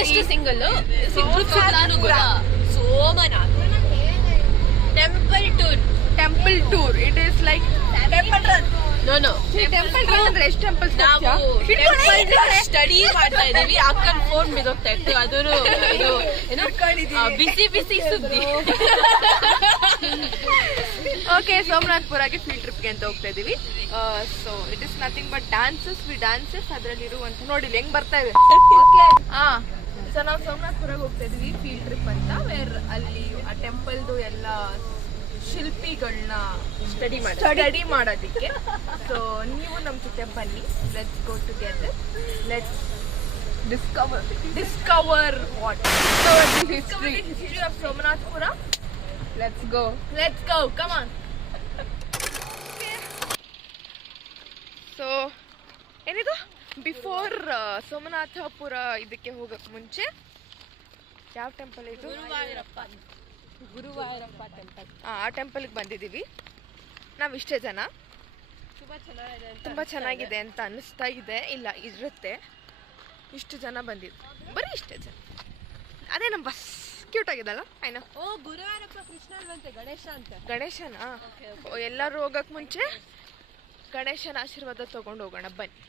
ನೀನೆಷ್ಟು single? ನಾನು Somnath. Temple tour it is like temple run. No temple run ಅಂದ್ರೆ ಎಷ್ಟು temples? ನಾವು ಸ್ಟಡಿ ಮಾಡ್ತಾ ಇದೀವಿ. ಅಕ್ಕನ ಫೋನ್ ಬಿದೋಗ್ತಾ ಇತ್ತು. ಅದು ಇದು ಏನು ಬಿಸಿ ಸುದ್ದಿ. ಓಕೆ, ಸೋಮನಾಥ್ಪುರಗೆ ಫೀಲ್ಡ್ ಟ್ರಿಪ್ಗೆ ಅಂತ ಹೋಗ್ತಾ ಇದೀವಿ. So it is nothing but dances ಅದರಲ್ಲಿ ಇರುವಂತ ನೋಡಿ ಹೆಂಗ್ ಬರ್ತಾ ಇದೆ. ಓಕೆ, ಸೊ ನಾವು ಸೋಮನಾಥ್ಪುರಗೆ ಹೋಗ್ತಾ ಇದೀವಿ ಫೀಲ್ಡ್ ಟ್ರಿಪ್ ಅಂತ. ವೇರ್ ಅಲ್ಲಿ ಆ ಟೆಂಪಲ್ದು ಎಲ್ಲ ಶಿಲ್ಪಿಗಳನ್ನ ಸ್ಟಡಿ ಮಾಡೋದಕ್ಕೆ. ಸೊ ನೀವು ನಮ್ಮ ಜೊತೆ ಬನ್ನಿ. Let's go together. Let's discover what history of Somanathpura. Let's go come on. So ಏನಿದು, ಬಿಫೋರ್ ಸೋಮನಾಥಪುರ ಇದಕ್ಕೆ ಹೋಗಕ್ ಮುಂಚೆ ಯಾವ ಟೆಂಪಲ್ ಇದು? ಗುರುವಾಯೂರಪ್ಪ ಟೆಂಪಲ್. ಆ ಟೆಂಪಲ್ಗೆ ಬಂದಿದ್ದೀವಿ ನಾವು. ಇಷ್ಟೇ ಜನ. ತುಂಬ ಚೆನ್ನಾಗಿದೆ ಅಂತ ಅನ್ನಿಸ್ತಾ ಇದೆ. ಇಲ್ಲ ಇರುತ್ತೆ, ಇಷ್ಟು ಜನ ಬಂದಿದ್ದು, ಬರೀ ಇಷ್ಟೇ ಜನ. ಅದೇ ನಮ್ಮ ಬಸ್ ಕ್ಯೂಟ್ ಆಗಿದಲ್ಲ ಐನೋ. ಗುರುವಾಯೂರಪ್ಪ ಕೃಷ್ಣ ಅಲ್ವಂತೆ, ಗಣೇಶ ಅಂತ. ಗಣೇಶನಾ? ಎಲ್ಲರೂ ಹೋಗಕ್ ಮುಂಚೆ ಗಣೇಶನ ಆಶೀರ್ವಾದ ತಗೊಂಡು ಹೋಗೋಣ ಬನ್ನಿ.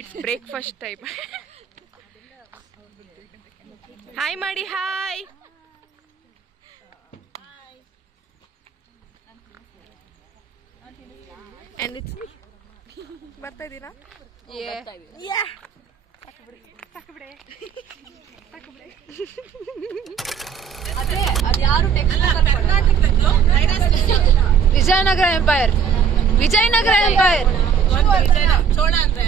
It's breakfast time. ಹಾಯ್ ಮಾಡಿ. ಹಾಯ್. And it's me. ಬರ್ತಾ ಇದ್ದೀರಾ? ವಿಜಯನಗರ ಎಂಪೈರ್. ಚೋಳ ಅಂದ್ರೆ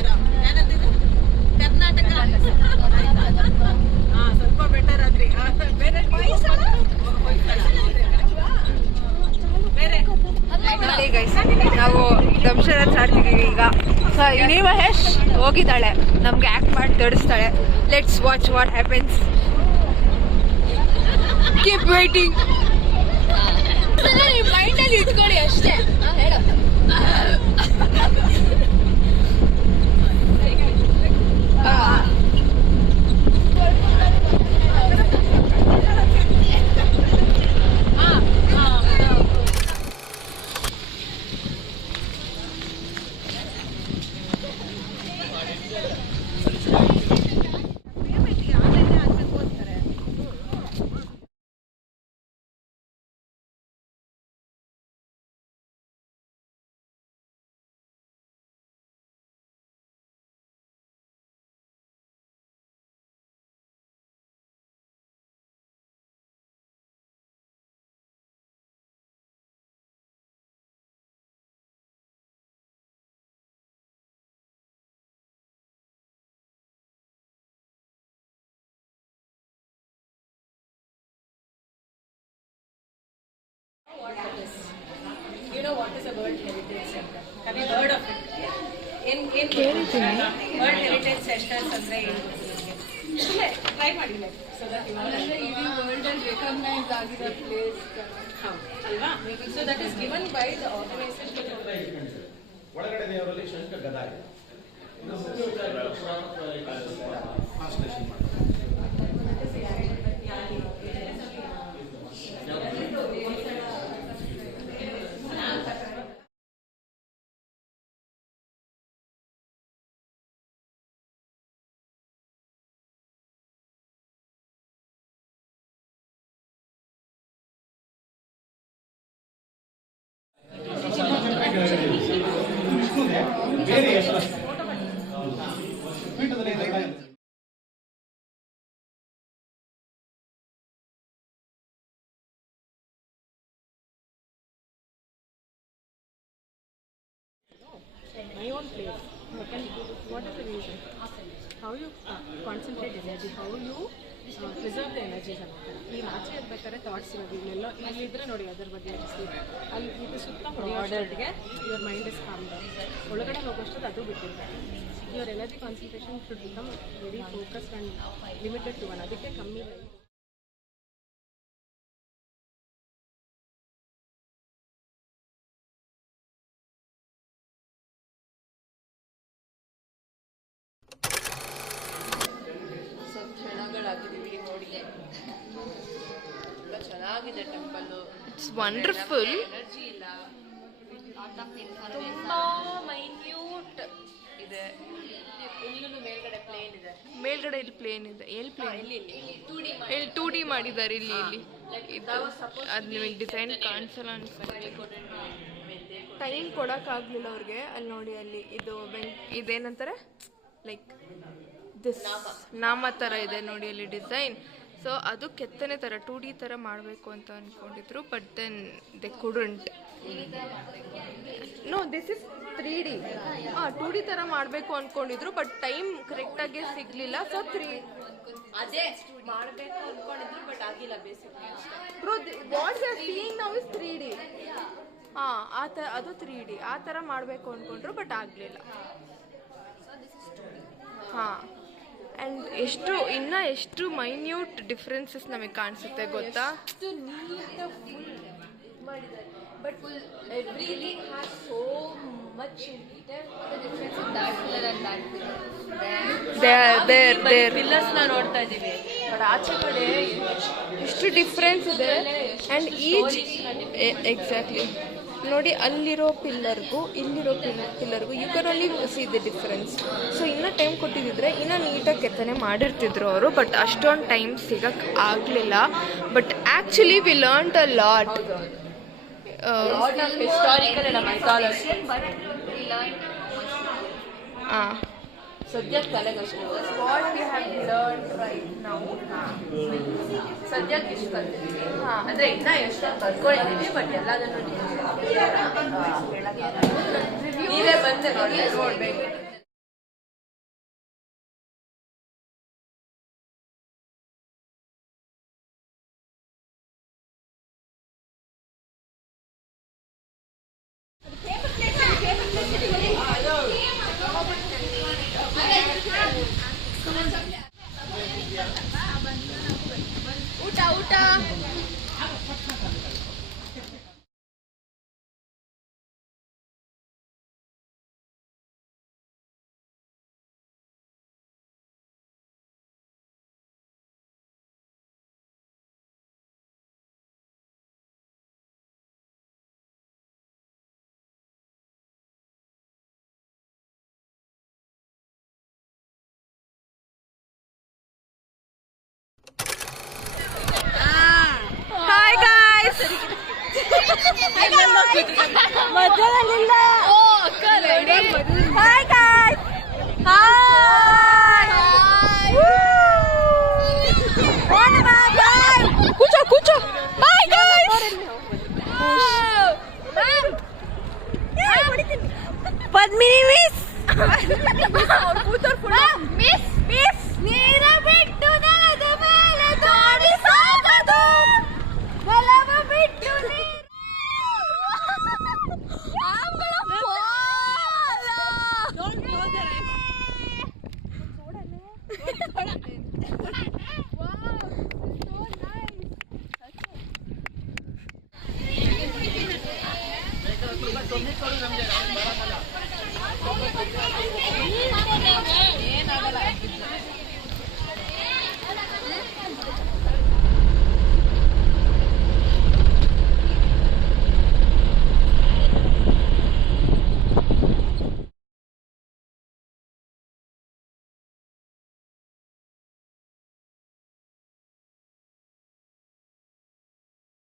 ಕರ್ನಾಟಕ. ಸ್ವಲ್ಪ ಬೆಟರ್ ಆದ್ರಿ. ನಾವು ದಂಶರಥ್ ಆಡ್ತಿದೀವಿ ಈಗ. ಯುನಿ ಮಹೇಶ್ ಹೋಗಿದ್ದಾಳೆ, ನಮ್ಗೆ ಆಕ್ಟ್ ಮಾಡಿ ತೋರಿಸ್ತಾಳೆ. Let's watch what happens. Keep waiting. ಮೈಂಡಲ್ಲಿ ಇಟ್ಕೊಳ್ಳಿ ಅಷ್ಟೇ. ಹೇಳು. You know what is a World Heritage Center? Have you heard of it? World Heritage Centers ಅಂದ್ರೆ ಟ್ರೈ ಮಾಡಿ. ಸೊ ದಟ್ ವರ್ಲ್ಡ್ ಅಲ್ಲಿ ರೆಕಗ್ನೈಸ್ ಆಗಿರೋ ಪ್ಲೇಸ್ ಅಲ್ವಾ? So that is given by the organisation. ಒಳಗಡೆ ದೇವರಲ್ಲಿ ಶಂಖ ಗದಾ ಇದೆ. My own place. What is the reason? How you concentrate energy, how you preserve the energies ಅನ್ನೋ ಥರ. ನೀವು ಆಚೆ ಇರ್ಬೇಕಾದ್ರೆ ಥಾಟ್ಸ್ ಇರೋದು ಇಲ್ಲೆಲ್ಲ ಇಲ್ಲಿದ್ರೆ ನೋಡಿ ಅದ್ರ ಬಗ್ಗೆ ಅಲ್ಲಿ ಇದು ಸುತ್ತ ಹೊಡೆಯೋಷ್ಟೊತ್ತಿಗೆ your mind is calm down. ಒಳಗಡೆ ಹೋಗೋಷ್ಟೊತ್ತು ಅದು ಬಿಟ್ಟಿರ್ತಾರೆ. Your energy concentration should become very focused and limited to one. ಅದಕ್ಕೆ ಕಮ್ಮಿ ಲೈಫ್. ಕ್ಷಣಗಳಾಗಿದ್ದೀವಿ ನೋಡಿ. ತುಂಬ ಚೆನ್ನಾಗಿದೆ ಟೆಂಪಲ್ಲು. It's wonderful. ಎನರ್ಜಿ ಇಲ್ಲ, ತುಂಬ ಮೈನ್ಯೂಟ್ ಇದೆ. ಇಲ್ಲೂ ಮೇಲ್ಗಡೆ ಪ್ಲೇನ್ ಇದೆ. ಮೇಲ್ಗಡೆ ಇಲ್ಲಿ ಪ್ಲೇನ್ ಇದೆ. ಎಲ್ಲಿ ಪ್ಲೇನ್? ಇಲ್ಲಿ 2D ಮಾಡಿದ್ದಾರೆ. ಇಲ್ಲಿ ಅದು ನಿಮಗೆ ಡಿಸೈನ್ ಕಾಣಿಸಲ್ಲ ಅನ್ಸುತ್ತೆ. ಟೈಮ್ ಕೊಡೋಕ್ಕಾಗಲಿಲ್ಲ ಅವ್ರಿಗೆ. ಅಲ್ಲಿ ನೋಡಿ, ಅಲ್ಲಿ ಇದು ಇದೇನಂತಾರೆ ಲೈಕ್ ದಿಸ್ ನಾಮ ಥರ ಇದೆ ನೋಡಿ ಅಲ್ಲಿ ಡಿಸೈನ್. ಸೊ ಅದು ಕೆತ್ತನೆ ಥರ 2D ಥರ ಮಾಡಬೇಕು ಅಂತ ಅಂದ್ಕೊಂಡಿದ್ರು. But then they couldn't. No, this is 3D. 2D ಥರ ಮಾಡಬೇಕು ಅಂದ್ಕೊಂಡಿದ್ರು. ಬಟ್ ಟೈಮ್ ಕರೆಕ್ಟಾಗಿ ಸಿಗಲಿಲ್ಲ. ಸೊ ಅದೇ ಮಾಡಬೇಕು ಅಂದ್ಕೊಂಡಿದ್ರು, ಬಟ್ ಆಗಿಲ್ಲ basically. Bro, what they are seeing now is 3D. ಅದು 3D ಆ ಥರ ಮಾಡಬೇಕು ಅಂದ್ಕೊಂಡ್ರು, ಬಟ್ ಆಗಲಿಲ್ಲ. ಆ್ಯಂಡ್ ಎಷ್ಟು ಮೈನ್ಯೂಟ್ ಡಿಫ್ರೆನ್ಸಸ್ ನಮಗೆ ಕಾಣಿಸುತ್ತೆ ಗೊತ್ತಾ? But every has so much ಪಿಲ್ಲರ್ಸ್ನ ನೋಡ್ತಾ ಇದ್ದೀವಿ. ಬಟ್ ಆಚೆ ಕಡೆ ಎಷ್ಟು ಡಿಫ್ರೆನ್ಸ್ ಇದೆ. ಆ್ಯಂಡ್ ಈಚ್ ಎಕ್ಸಾಕ್ಟ್ಲಿ ನೋಡಿ, ಅಲ್ಲಿರೋ ಪಿಲ್ಲರ್ಗೂ ಇಲ್ಲಿರೋ ಪಿಲ್ಲರ್ಗೂ you can only see the difference. So ಇನ್ನೂ ಟೈಮ್ ಕೊಟ್ಟಿದ್ದಿದ್ರೆ ಇನ್ನೂ ನೀಟಾಗಿ ಕೆತ್ತನೆ ಮಾಡಿರ್ತಿದ್ರು ಅವರು. ಬಟ್ ಅಷ್ಟೊಂದು ಟೈಮ್ ಸಿಗಕ್ಕೆ ಆಗಲಿಲ್ಲ. But actually we learned a lot. ಸದ್ಯಕ್ಕೆ ತಲೆಗಷ್ಟು what we have learned right ನಾವು. ಸದ್ಯಕ್ಕೆ ಇಷ್ಟು ಕಲ್ತಿದ್ದೀವಿ. ಅಂದರೆ ಇನ್ನೂ ಎಷ್ಟು ಕಲ್ತ್ಕೊಂಡಿದ್ದೀವಿ. ಬಟ್ ಎಲ್ಲದನ್ನು ನೀವೇ ಬಂದು ನೋಡಬೇಕು. ಊಟ ಮಧ್ಯದಲ್ಲಿಲ್ಲ. Hi guys. ಕೂಚೋ. Hi guys. ಪದ್ಮಿನಿ ಮಿಸ್. ಕೂತೋರ್ ಫುಲ್